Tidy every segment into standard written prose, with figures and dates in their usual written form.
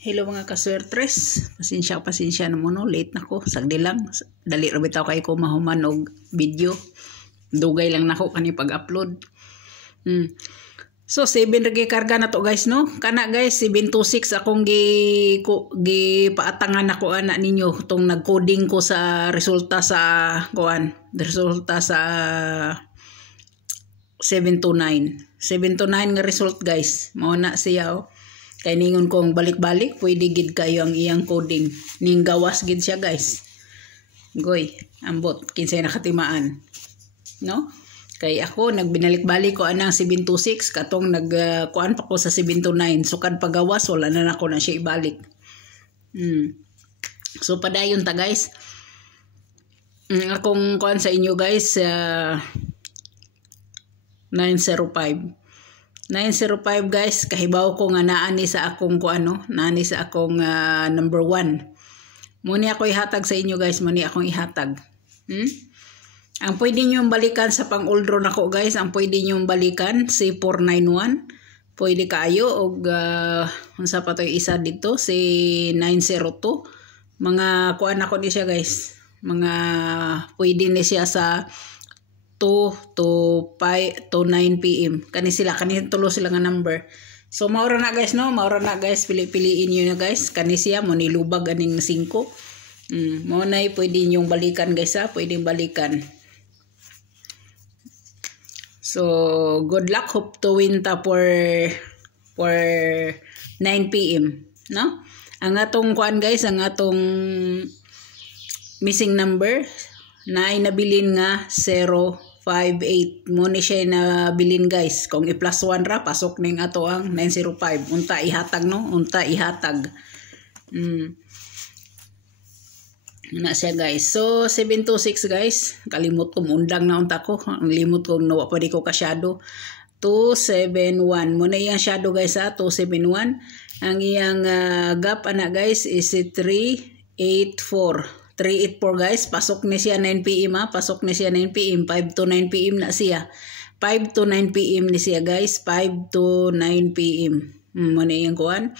Hello mga kaswertres, pasensya na mo no, late na ko, sagdi lang, dali ra bitaw kay ko mahuman og video, dugay lang nako kani pag-upload. So 7 ra karga na to guys no, kana guys 726 akong gi paatangan ako ana ninyo tong nag-coding ko sa resulta sa resulta sa 729 nga result guys, mao na siya oh. Kay ningon kong balik-balik pwede gid kayo ang iyang coding ning gawas gid siya guys. Goy ambot kinsay nakatimaan no, kay ako nagbinalik-balik ko anang 726 katong kuan pa ko sa 729 sukad pagawas wala na nako na siya ibalik. So padayon ta guys, akong kuan sa inyo guys 905 guys, kahibaw ko nga naani sa akong naani sa akong number 1. Muni ako ihatag sa inyo guys, muni akong ihatag. Ang pwede nyo balikan sa pang-old ron ako guys, ang pwede nyo balikan si 491. Pwede kayo og unsa pa to isa dito si 902. Mga kuan ako ni siya guys. Mga pwede ni siya sa 2 to 9 PM. Kani tulo sila nga number. So maura na guys no, maura na guys, pili-piliin niyo na guys. Kani siya mo nilubag aning 5. Mo nay pwede niyo balikan guys ha, pwedeng balikan. So good luck, hope to win ta for 9 PM, no? Ang atong kuan guys, ang atong missing number na inabilin nga 058 mo ni siya na bilin guys. Kung i-plus 1 ra pasok ning ato ang 905. Unta ihatag no, unta ihatag. Na siya guys. So 726 guys. Kalimot ko undang na unta ko. Ang limot ko nawa pa di ko ka shadow. 271 mo na iyang shadow guys ha, 271. Ang iyang gap ana guys is 384 guys, pasok ni siya 9 PM ha, pasok ni siya 9 PM, 5 to 9 PM na siya. 5 to 9 PM ni siya guys, 5 to 9 PM. Muna iyang kuhan.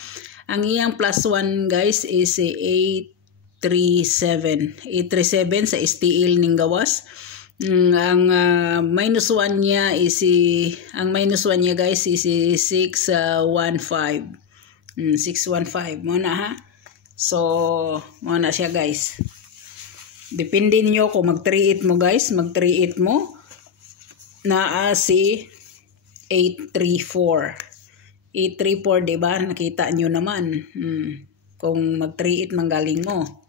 Ang iyang plus 1 guys is 837 sa STL ning gawas. Ang minus 1 niya is ang minus 1 niya guys is 615. 615 muna ha. So muna siya guys. Depende niyo kung mag-3-8 mo guys, mag-3-8 mo na si 834. 834 diba? Nakita niyo naman. Kung mag-3-8 manggaling mo.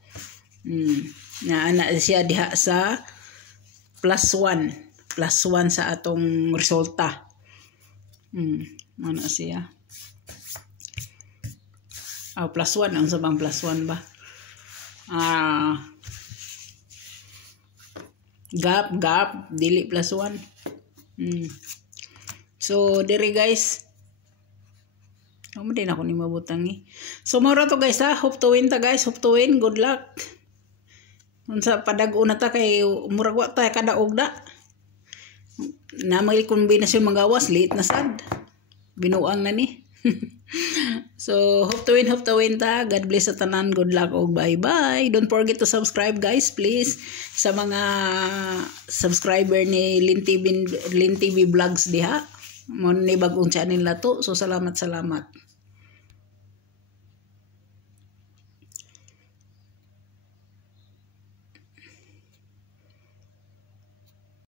Na siya diha sa plus 1. Plus 1 sa atong resulta. Ano siya? Plus 1. Ang sabang plus 1 ba? Gap, dili plus 1. So, diri guys. Mo din ako ni mabutang ni. So, mara to guys ha. Hope to win ta guys. Hope to win. Good luck. Unsa padag-o na ta kay murag wa ta kada ogda. Na may kombinasyon magawas, late na sad. Binuang na ni. So, hope to win ta. God bless sa tanan. Good luck. Oh, bye-bye. Don't forget to subscribe, guys, please. Sa mga subscriber ni Lynn TV Vlogs diha. Mo ni bagong channel na to. So, salamat.